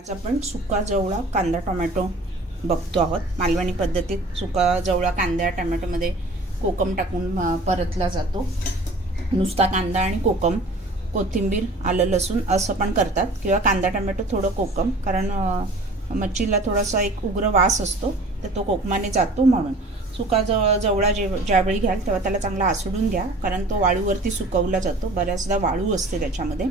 आज आपण सुका जवळा कांदा टोमॅटो बघतो आहोत। मालवणी पद्धतीत सुका जवळा कांदा टोमॅटोमध्ये कोकम टाकून परतला जातो। नुसता कांदा आणि कोकम, कोथिंबीर, आलं लसूण असं पण करतात किंवा कांदा टोमॅटो थोडं कोकम, कारण मच्छीला थोडासा एक उग्र वास असतो तर तो कोकमाने जातो म्हणून। सुका जवळा ज्यावेळी घ्याल तेव्हा त्याला चांगला आसडून घ्या, कारण तो वाळूवरती सुकवला जातो। बऱ्याचदा वाळू असते त्याच्यामध्ये,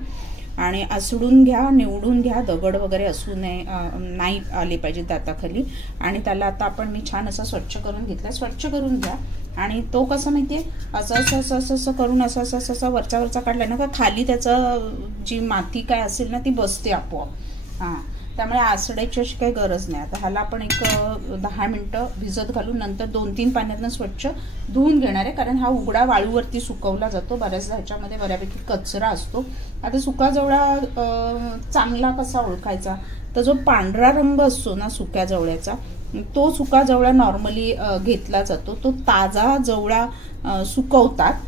आणि आसडून घ्या, निवडून घ्या, दगड वगैरे असू नये, नाही आले पाहिजे दाताखाली। आणि त्याला आता आपण मी छान असं स्वच्छ करून घेतला। स्वच्छ करून घ्या आणि तो कसं माहितीये, असं करून असं वरचा काढला ना का खाली त्याचं जी माती काय असेल ना ती बसते आपोआप। हां, त्यामुळे आसडायची अशी काही गरज नाही। आता ह्याला आपण एक 10 मिनिटं भिजत घालून नंतर 2-3 पाण्यातनं स्वच्छ धुवून घेणार आहे, कारण हा उघडा वाळूवरती सुकवला जातो। बऱ्याचदा ह्याच्यामध्ये बऱ्यापैकी कचरा असतो। आता सुका जवळा चांगला कसा ओळखायचा, तर जो पांढरा रंग असतो ना सुक्या जवळ्याचा, तो सुका जवळा नॉर्मली घेतला जातो। तो ताजा जवळा सुकवतात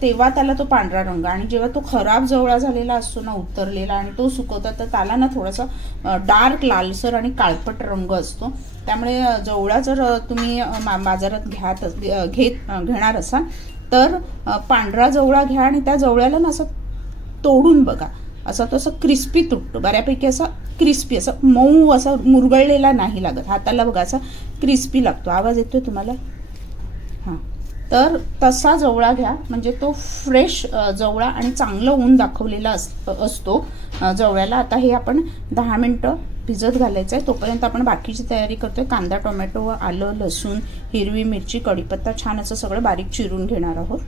तेव्हा त्याला तो पांढरा रंग, आणि जेव्हा तो खराब जवळा झालेला असतो ना उतरलेला आणि तो सुकवतात तर त्याला ना थोडासा डार्क लालसर आणि काळपट रंग असतो। त्यामुळे जवळा जर तुम्ही बाजारात घेणार असाल तर पांढरा जवळा घ्या आणि त्या जवळ्याला ना असं तोडून बघा, असा तो असं क्रिस्पी तुटतो, बऱ्यापैकी असा क्रिस्पी, असं मऊ असा मुरगळलेला नाही लागत, हाताला बघा असा क्रिस्पी लागतो। आवाज येतोय तुम्हाला? हां, तर तसा जवळा घ्या, म्हणजे तो फ्रेश जवळा आणि चांगलं ऊन दाखवलेला असतो जवळ्याला। आता हे आपण 10 मिनिटं भिजत घालायचं आहे, तोपर्यंत आपण बाकीची तयारी करतोय। कांदा टोमॅटो, आलं लसूण, हिरवी मिरची, कढीपत्ता छान असं सगळं बारीक चिरून घेणार आहोत।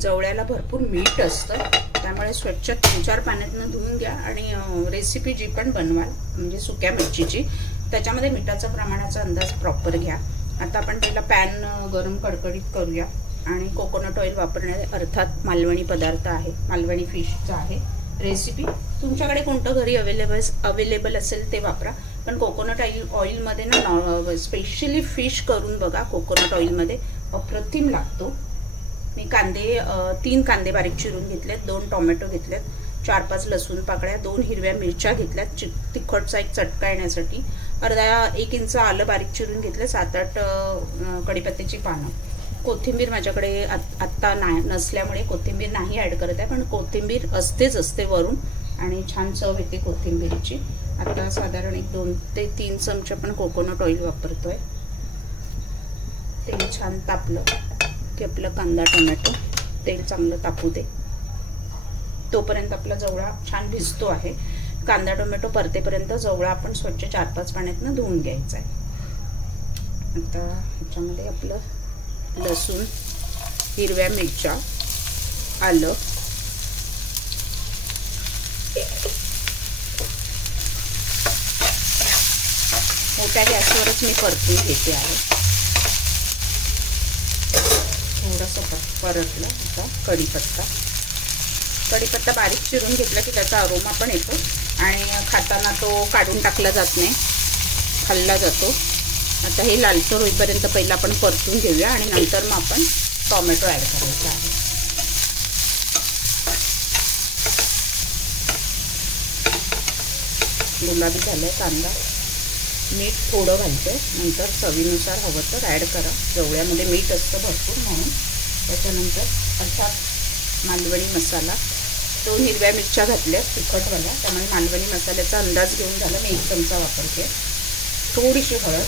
जवळ्याला भरपूर मीठ असतं, त्यामुळे स्वच्छ 3-4 पाण्यातनं धुवून घ्या। आणि रेसिपी जी पण बनवाल म्हणजे सुक्या मच्छीची, त्याच्यामध्ये मिठाचं प्रमाणाचा अंदाज प्रॉपर घ्या। आता आपण पहिला पॅन गरम कडकडीत करूया आणि कोकोनट ऑइल वापरण्याचे, अर्थात मालवणी पदार्थ आहे, मालवणी फिशचा आहे रेसिपी। तुमच्याकडे कोणतं घरी अवेलेबल असेल ते वापरा, पण कोकोनट ऑइलमध्ये ना स्पेशली फिश करून बघा, कोकोनट ऑइलमध्ये अप्रतिम लागतो। मी 3 कांदे बारीक चिरून घेतलेत, 2 टोमॅटो घेतलेत, 4-5 लसूण पाकळ्या, 2 हिरव्या मिरच्या घेतल्यात तिखटचा एक चटका येण्यासाठी, 1 इंच आलं बारीक चिरून घेतलं, 7-8 कढीपत्त्याची पानं, कोथिंबीर माझ्याकडे आत्ता नसल्यामुळे कोथिंबीर नाही ऍड करत आहे, पण कोथिंबीर असते वरून आणि छान चव येते कोथिंबीरची। आता साधारण 2 ते 3 चमचे पण कोकोनट ऑइल वापरतोय। तेल छान तापलं की आपलं कांदा टोमॅटो, तेल चांगलं तापू दे तोपर्यंत आपला जवळा छान भिजतो आहे। कांदा टोमॅटो परतेपर्यंत जवळा आपण स्वच्छ 4-5 पाण्यातनं धुवून घ्यायचा आहे। आता ह्याच्यामध्ये आपलं लसूण, हिरव्या मिरच्या, आलं, मोठ्या गॅसवरच मी परतून घेते आहे। थोडंसं परतलं। आता कढीपत्ता बारीक चिरून घेतला की त्याचा अरोमा पण येतो आणि खाताना तो काढून टाकला जात नाही, खाल्ला जातो। आता हे लालसर होईपर्यंत पहिला आपण परतून घेऊया आणि नंतर मग आपण टोमॅटो ॲड करायचा आहे। गुलाबी झालाय कांदा, मीठ थोडं घालते, नंतर चवीनुसार हवं तर ॲड करा। जवळ्यामध्ये मीठ असतं भरपूर म्हणून। त्याच्यानंतर अर्थात मालवणी मसाला, 2 हिरव्या मिरच्या घातल्या तिखटवाल्या, त्यामुळे मालवणी मसाल्याचा अंदाज घेऊन झाला, मी 1 चमचा वापरते। थोडीशी हळद,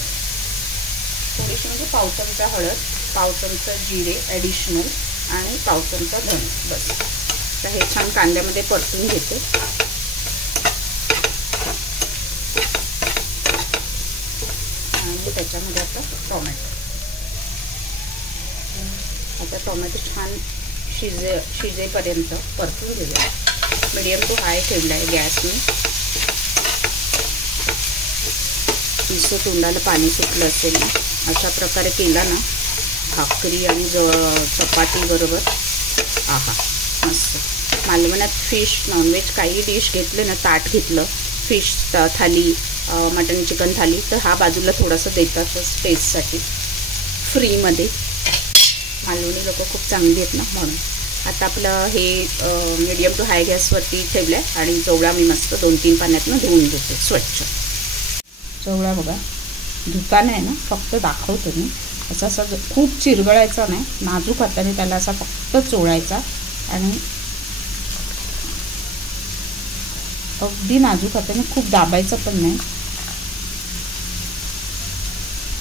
थोडीशी म्हणजे पाव चमचा हळद, पाव चमचा जिरे ॲडिशनल आणि पाव चमचा धणे, बस। तर हे छान कांद्यामध्ये परतून घेते। आणि त्याच्यामध्ये आता टोमॅटो छान शिजेपर्यंत परतून घेऊया। मीडियम टू हाय ठेवला आहे गॅस मी। नुसतं तोंडाला पाणी सुटलं असेल ना, अशा प्रकारे केला ना भाकरी आणि चपाती बरोबर, आहा मस्त। मालवण्यात फिश, नॉनव्हेज काही डिश घेतले ना, ताट घेतलं, फिश थाली, मटन चिकन थाली, तर हा बाजूला थोडासा देतातच टेस्टसाठी फ्रीमध्ये। मालवणी लोक खूप चांगली आहेत ना म्हणून। आता आपलं हे मीडियम टू हाय गॅसवरती ठेवलं आहे आणि जवळा मी मस्त 2-3 पाण्यातनं धुवून घेते स्वच्छ. जवळा बघा धुता नाही ना, फक्त दाखवतो मी. असा खूप चिरगळायचा नाही, नाजूक हाताने त्याला असा फक्त चोळायचा आणि अगदी नाजूक हाताने, खूप दाबायचं पण नाही.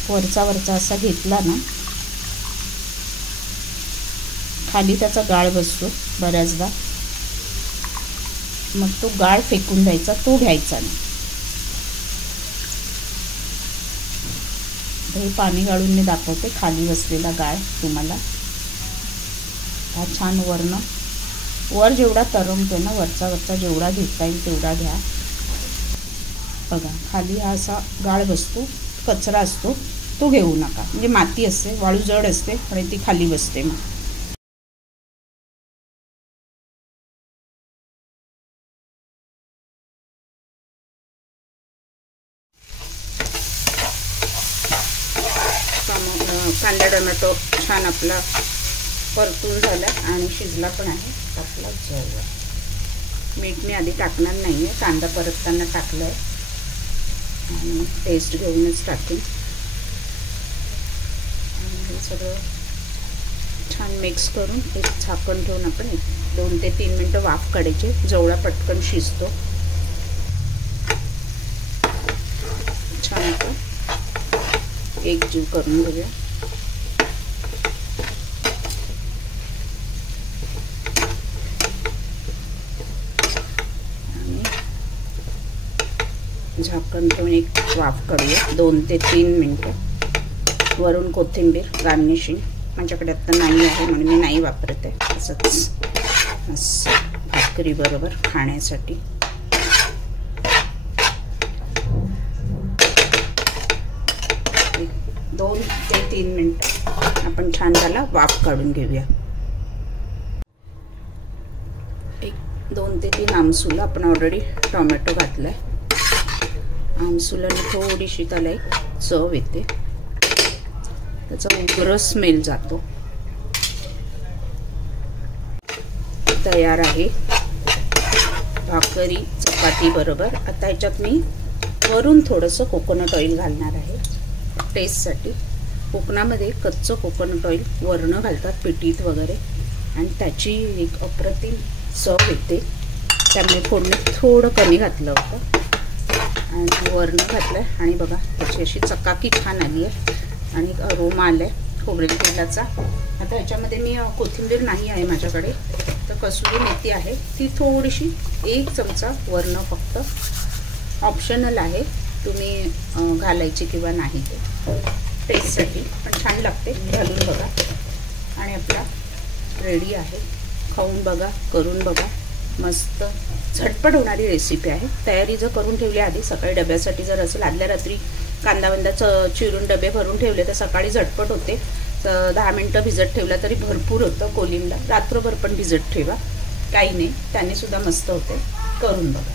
वरचा असा घेतला ना, खाली त्याचा गाळ बसतो बऱ्याचदा, मग तो गाळ फेकून द्यायचा, तो घ्यायचा नाही. हे पाणी गाळून मी दाखवते खाली बसलेला गाळ तुम्हाला. हा छान वर जेवढा तरंगतो ना, वरचा जेवढा घेता येईल तेवढा घ्या. बघा खाली हा असा गाळ बसतो, कचरा असतो, तो घेऊ नका. म्हणजे माती असते, वाळू जड असते आणि ती खाली बसते. मग कांदा टोमॅटो छान आपला परतून झाला आणि शिजला पण आहे. आपला जवळ मीठ मी आधी टाकणार नाही आहे, कांदा परतताना टाकलं आहे आणि टेस्ट घेऊनच टाकेन. आणि सगळं छान मिक्स करून एक झाकण ठेवून आपण 2 ते 3 मिनटं वाफ काढायची. जवळा पटकन शिजतो. छान आपण एकजीव करून घेऊया. झाकण ठेवून एक वाफ करूया 2 ते 3 मिनटं. वरून कोथिंबीर गार्निशिंग माझ्याकडे आता नाही आहे म्हणून मी नाही वापरत आहे. असंच भाकरी बरोबर खाण्यासाठी. 2 ते 3 मिनटं आपण छान त्याला वाफ काढून घेऊया. 2 ते 3 आमसूल आपण ऑलरेडी टोमॅटो घातला आहे. आमसुलाने थोडीशी त्याला एक चव येते, त्याचा उग्र स्मेल जातो. तयार आहे भाकरी चपाती बरोबर. आता ह्याच्यात मी वरून थोडंसं कोकोनट ऑइल घालणार आहे टेस्टसाठी. कोकणामध्ये कच्चं कोकोनट ऑइल वरनं घालतात पिठीत वगैरे आणि त्याची एक अप्रतिम चव येते. त्यामुळे फोडणी थोडं कमी घातलं होतं आणि वरनं घातलं आहे. आणि बघा त्याची अशी चकाकी छान आली आहे आणि एक अरोमा आला आहे खोबरेल तेलाचा. आता ह्याच्यामध्ये मी कोथिंबीर नाही आहे माझ्याकडे, तर कसुरी मेथी आहे, ती थोडीशी 1 चमचा वरनं, फक्त ऑप्शनल आहे, तुम्ही घालायची किंवा नाही ते टेस्टसाठी, पण छान लागते. घालून बघा आणि आपला रेडी आहे. खाऊन बघा, करून बघा. मस्त झटपट होणारी रेसिपी आहे. तयारी जर करून ठेवली आधी सकाळी डब्यासाठी, जर असेल आदल्या रात्री कांदा चिरून डबे भरून ठेवले तर सकाळी झटपट होते. 10 मिनटं भिजत ठेवला तरी भरपूर होतं. कोलिमला रात्रभर पण भिजत ठेवा, काही नाही, त्याने सुद्धा मस्त होते. करून बघा.